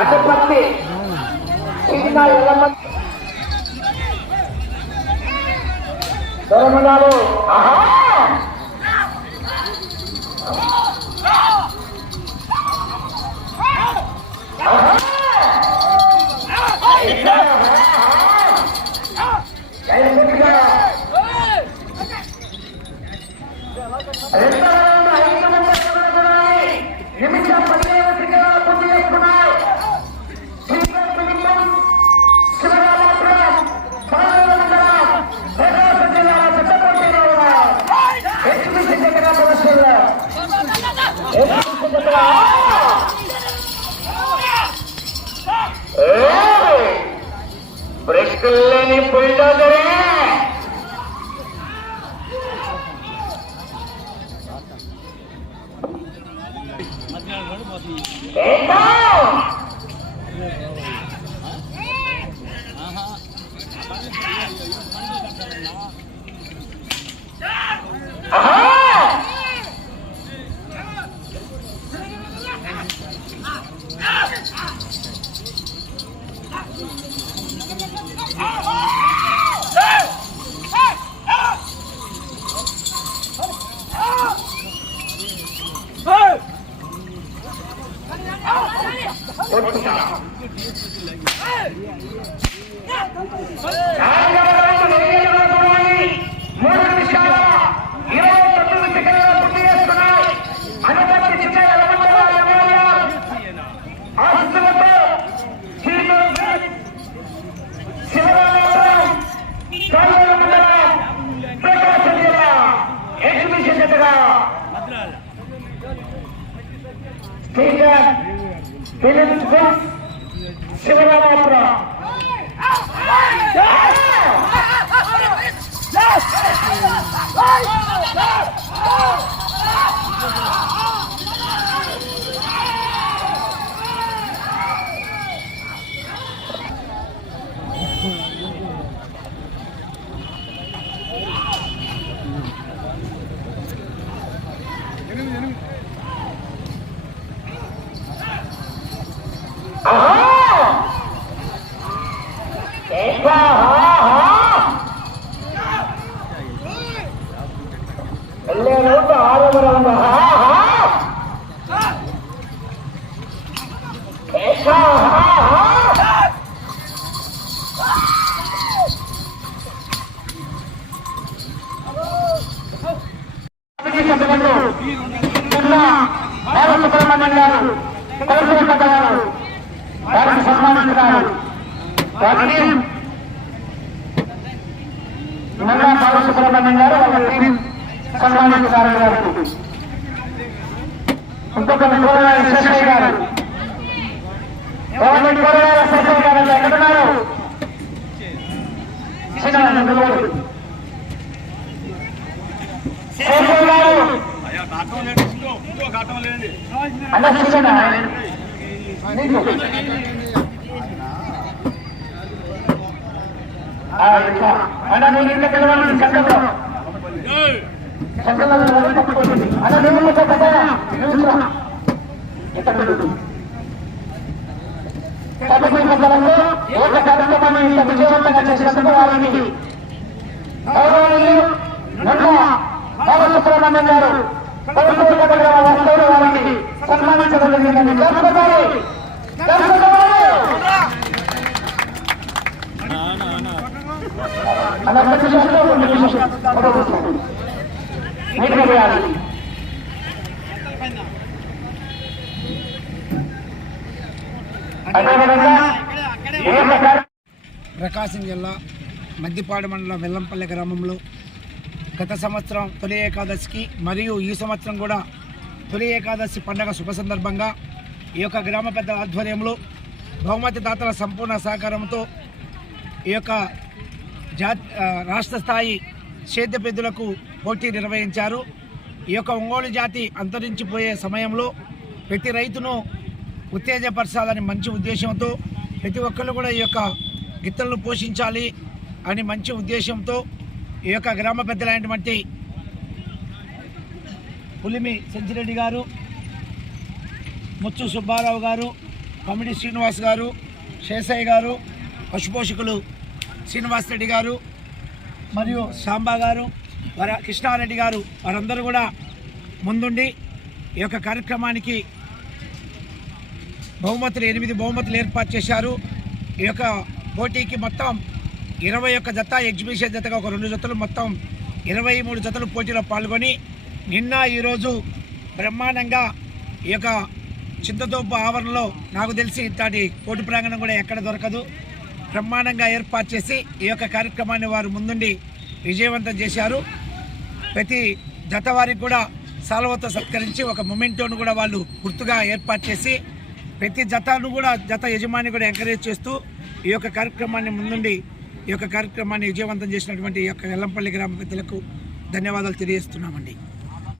అటుపత్తి చిన్న ఎల్లమ్మ దొరమనాలు. ఆహా నిమిషం 15 సెకండ్ల పూర్తి చేసుకున్నాయి. బ్రేక్లేని బుల్డోజరే శివరామాపురం సన్మానిస్తున్నారు. బాలసుబ్రహ్మణ్యం గారు వాళ్ళ టీం సన్మానిస్తున్నారు గారు. ఇంకొక కూరగాయల శశయ్య గారు, గవర్నమెంట్ కూరగాయల శశయ్య గారు ఎక్కడున్నారు? కార్యక్రమాన్ని ఇంత విజయవంతంగా చేసినందుకు వారికి బాలసుబ్రహ్మణ్యం గారు వస్తువులు వారికి సన్మానించడం జరిగిందని ప్రకాశం జిల్లా మద్దిపాడు మండలం వెల్లంపల్లి గ్రామంలో గత సంవత్సరం తొలి ఏకాదశికి మరియు ఈ సంవత్సరం కూడా తొలి ఏకాదశి పండుగ శుభ సందర్భంగా ఈ యొక్క గ్రామ పెద్దల ఆధ్వర్యంలో బహుమతి దాతల సంపూర్ణ సహకారంతో ఈ యొక్క రాష్ట్ర స్థాయి సేద్య పెద్దలకు పోటీ నిర్వహించారు. ఈ యొక్క ఒంగోలు జాతి అంతరించిపోయే సమయంలో ప్రతి రైతును ఉత్తేజపరచాలని మంచి ఉద్దేశంతో ప్రతి ఒక్కరు కూడా ఈ యొక్క గిత్తలను పోషించాలి అని మంచి ఉద్దేశంతో ఈ యొక్క గ్రామ పెద్దలైనటువంటి పులిమి సెంచిరెడ్డి గారు, ముచ్చు సుబ్బారావు గారు, కమిటీ శ్రీనివాస్ గారు, శేషయ్య గారు, పశుపోషకులు శ్రీనివాస్ రెడ్డి గారు మరియు సాంబా గారు, కృష్ణారెడ్డి గారు వారందరూ కూడా ముందుండి ఈ యొక్క కార్యక్రమానికి బహుమతులు 8 బహుమతులు ఏర్పాటు చేశారు. ఈ యొక్క పోటీకి మొత్తం 21 జత, ఎగ్జిబిషన్ జతగా ఒక 2 జతలు, మొత్తం 23 జతలు పోటీలో పాల్గొని నిన్న ఈరోజు బ్రహ్మాండంగా ఈ యొక్క చింతతోపు ఆవరణలో నాకు తెలిసి ఇట్లాంటి పోటీ ప్రాంగణం కూడా ఎక్కడ దొరకదు, బ్రహ్మాండంగా ఏర్పాటు చేసి ఈ యొక్క కార్యక్రమాన్ని వారు ముందుండి విజయవంతం చేశారు. ప్రతి జత వారికి కూడా సాల్వతో సత్కరించి ఒక మొమెంటోను కూడా వాళ్ళు గుర్తుగా ఏర్పాటు చేసి ప్రతి జతను కూడా జత యజమాని కూడా ఎంకరేజ్ చేస్తూ ఈ యొక్క కార్యక్రమాన్ని ముందుండి ఈ యొక్క కార్యక్రమాన్ని విజయవంతం చేసినటువంటి ఈ యొక్క వెల్లంపల్లి గ్రామ పెద్దలకు ధన్యవాదాలు తెలియజేస్తున్నామండి.